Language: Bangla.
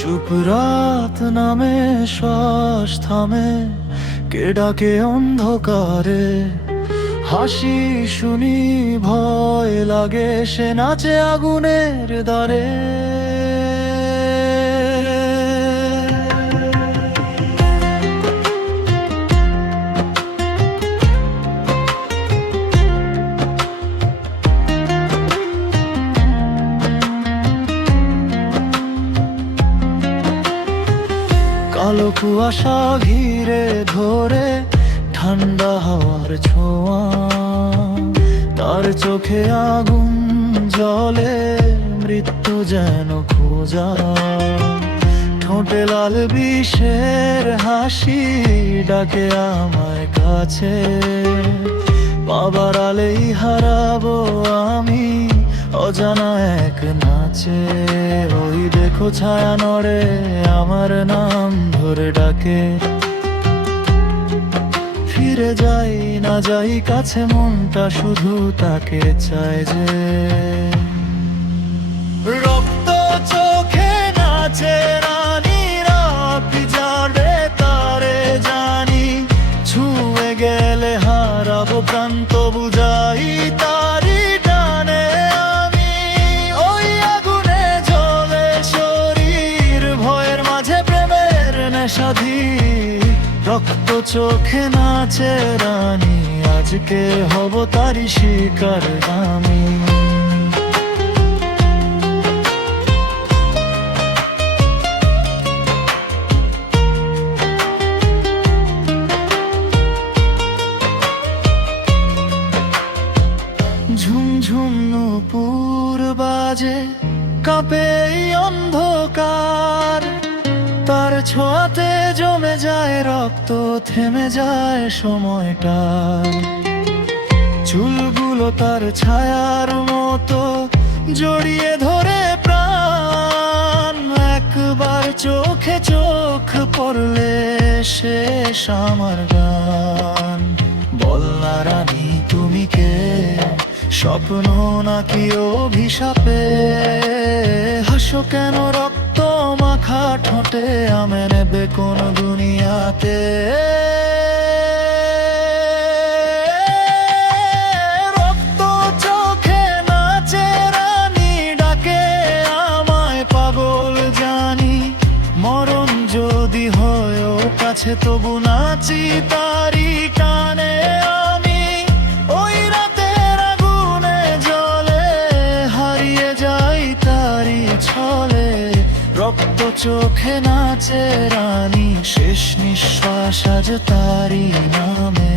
চুপ রাত নামে শ্বাস থামে, কে ডাকে অন্ধকারে। হাসি শুনি ভয় লাগে, সে নাচে আগুনের দ্বারে। কালো কুয়াশা ঘিরে ধরে, ঠান্ডা হাওয়ার ছোঁয়া। তার চোখে আগুন জ্বলে, মৃত্যু যেন খোঁজা। ঠোঁটে লাল বিষের হাসি ডাকে আমায় কাছে। বাবার আলেই হারাবো আমি অজানা এক নাচে। ওই দেখো ছায়া নড়ে, আমার নাম ধরে ডাকে। ফিরে যাই না যাই কাছে, মনটা শুধু তাকে চায় যে। রক্ত চোখে নাচে রানীরা, পিজারে তারে জানি। ছুঁয়ে গেলে হারাবো প্রাণ, তবু যাই তারি টানে আমি। ওই আগুনে জ্বলে শরীর, ভয়ের মাঝে প্রেমের নেশাধীর। রক্ত চোখে নাচে রানী, আজকে হব তারি শিকার আমি। ঝুমঝুম নূপুর বাজে, কাঁপে এই অন্ধকার। তার ছোঁয়াতে জমে যায় রক্ত, থেমে যায় সময়টা। চুলগুলো তার ছায়ার মতো জড়িয়ে ধরে প্রাণ। একবার চোখে চোখ পড়লে শেষ আমার গান। বল না রানী তুমি কে, স্বপ্ন নাকি অভিশাপে? হাসো কেন রক্ত মাখা ঠোঁটে, আমে নেবে কোন দুনিয়াতে? রক্ত চোখে নাচে রানী, ডাকে আমায় পাগল জানি। মরণ যদি হয় ও কাছে, তবু নাচি তারি টানে আমি। ওই রাতের আগুনে জ্বলে, হারিয়ে যাই তারি ছলে। রক্ত চোখে নাচে রানী, শেষ নিঃশ্বাস আজ তারি নামে।